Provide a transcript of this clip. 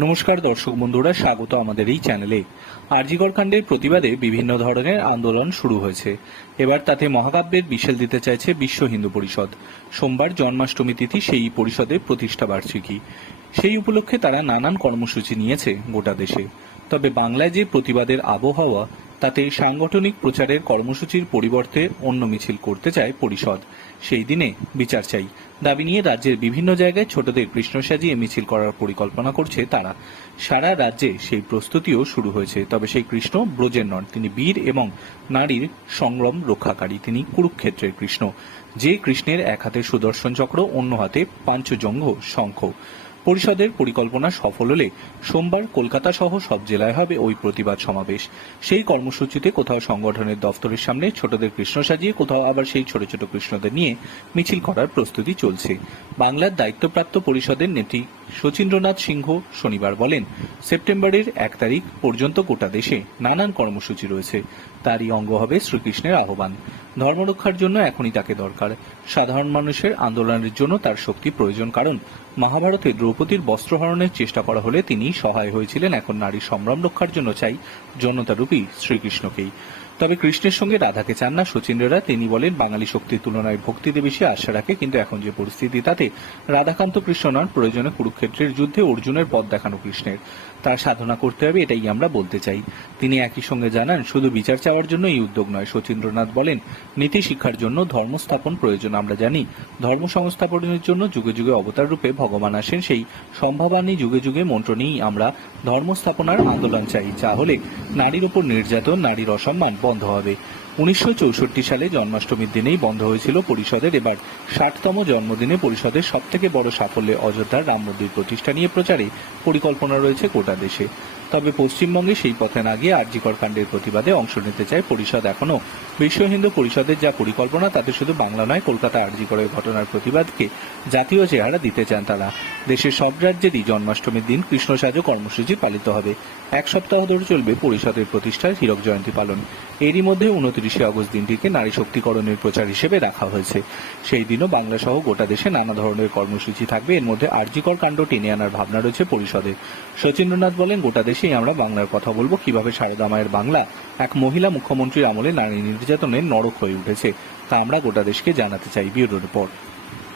নমস্কার দর্শক বন্ধুরা, স্বাগত আমাদের এই চ্যানেলে। আরজিকর কাণ্ডের প্রতিবাদে বিভিন্ন ধরনের আন্দোলন শুরু হয়েছে। এবার তাতে মহাকাব্যের বিশেল দিতে চাইছে বিশ্ব হিন্দু পরিষদ। সোমবার জন্মাষ্টমী তিথি সেই পরিষদের প্রতিষ্ঠা বার্ষিকী। সেই উপলক্ষে তারা নানান কর্মসূচি নিয়েছে গোটা দেশে। তবে বাংলায় যে প্রতিবাদের আবহাওয়া তাতে সাংগঠনিক প্রচারের কর্মসূচির পরিবর্তে অন্য মিছিল করতে চায় পরিষদ। সেই দিনে বিচার চাই। দাবি নিয়ে রাজ্যের বিভিন্ন জায়গায় ছোটদের কৃষ্ণ সাজিয়ে মিছিল করার পরিকল্পনা করছে তারা। সারা রাজ্যে সেই প্রস্তুতিও শুরু হয়েছে, তবে সেই কৃষ্ণ ব্রজের নন। তিনি বীর এবং নারীর সংগ্রাম রক্ষাকারী। তিনি কুরুক্ষেত্রের কৃষ্ণ। যে কৃষ্ণের এক হাতে সুদর্শন চক্র, অন্য হাতে পাঞ্চজঙ্ঘ শঙ্খ। পরিষদের পরিকল্পনা সফল হলে সোমবার কলকাতা সহ সব জেলায় হবে ওই প্রতিবাদ সমাবেশ। সেই কর্মসূচিতে কোথাও সংগঠনের দফতরের সামনে ছোটদের কৃষ্ণ সাজিয়ে, কোথাও আবার সেই ছোট ছোট কৃষ্ণদের নিয়ে মিছিল করার প্রস্তুতি চলছে। বাংলার দায়িত্বপ্রাপ্ত পরিষদের নেত্রী শচীন্দ্রনাথ সিংহ শনিবার বলেন, সেপ্টেম্বরের এক তারিখ পর্যন্ত গোটা দেশে নানান কর্মসূচি রয়েছে। তারই অঙ্গ হবে শ্রীকৃষ্ণের আহ্বান। ধর্মরক্ষার জন্য এখনই তাকে দরকার। সাধারণ মানুষের আন্দোলনের জন্য তার শক্তি প্রয়োজন, কারণ মহাভারতে দ্রৌপদীর বস্ত্রহরণের চেষ্টা করা হলে তিনি সহায় হয়েছিলেন, এখন নারী সম্ভ্রম রক্ষার জন্য চাই জনতারূপী শ্রীকৃষ্ণকেই। তবে কৃষ্ণের সঙ্গে রাধাকে চান না, শচীন্দ্ররা। তিনি বলেন, বাঙালি শক্তির তুলনায় ভক্তিতে বেশি আশা রাখে কিন্তু এখন যে পরিস্থিতি তাতে রাধাকান্ত কৃষ্ণ নন, প্রয়োজনে কুরুক্ষেত্রের যুদ্ধে অর্জুনের পথ দেখানো কৃষ্ণের। তার সাধনা করতে হবে, এটাই আমরা বলতে চাই। তিনি একই সঙ্গে জানান, শুধু বিচার চাওয়ার জন্য এই উদ্যোগ নয়। শচীন্দ্রনাথ বলেন, নীতি শিক্ষার জন্য ধর্ম স্থাপন প্রয়োজন, আমরা জানি। ধর্ম সংস্থাপনের জন্য যুগে যুগে অবতার রূপে ভগবান আসেন, সেই সম্ভাবানী যুগে যুগে মন্ত্র নিয়েই আমরা ধর্ম স্থাপনার আন্দোলন চাই। যা হলে নারীর উপর নির্যাতন, নারীর অসম্মান বন্ধ হবে। উনিশশো চৌষট্টি সালে জন্মাষ্টমীর দিনেই বন্ধ হয়েছিল পরিষদের। এবার ষাটতম জন্মদিনে পরিষদের সবথেকে বড় সাফল্যে অযোধ্যার রাম মন্দির প্রতিষ্ঠা নিয়ে প্রচারে পরিকল্পনা রয়েছে গোটা দেশে। তবে পশ্চিমবঙ্গে সেই পথে না গিয়ে আরজিকর কাণ্ডের প্রতিবাদে অংশ নিতে চায় পরিষদ এখনও বিশ্ব হিন্দু পরিষদের যা পরিকল্পনা, তাতে শুধু বাংলা নয়, কলকাতা আরজিকরের ঘটনার প্রতিবাদকে জাতীয় চেহারা দিতে চান তারা। দেশের সব রাজ্যেরই জন্মাষ্টমীর দিন কৃষ্ণ সাজো কর্মসূচি পালিত হবে। এক সপ্তাহ ধরে চলবে পরিষদের প্রতিষ্ঠার হীরক জয়ন্তী পালন। এরই মধ্যে উনত্রিশে আগস্ট দিনটিকে নারী শক্তিকরণের প্রচার হিসেবে রাখা হয়েছে। সেই দিনও বাংলা সহ গোটা দেশে নানা ধরনের কর্মসূচি থাকবে। এর মধ্যে আরজিকর কাণ্ড টেনে আনার ভাবনা রয়েছে পরিষদের। শচীন্দ্রনাথ বলেন, গোটা দেশেই আমরা বাংলার কথা বলব, কীভাবে সারদা মায়ের বাংলা এক মহিলা মুখ্যমন্ত্রীর আমলে নারী নির্যাতনের নরক হয়ে উঠেছে, তা আমরা গোটা দেশকে জানাতে চাই ব্যুরো রিপোর্ট।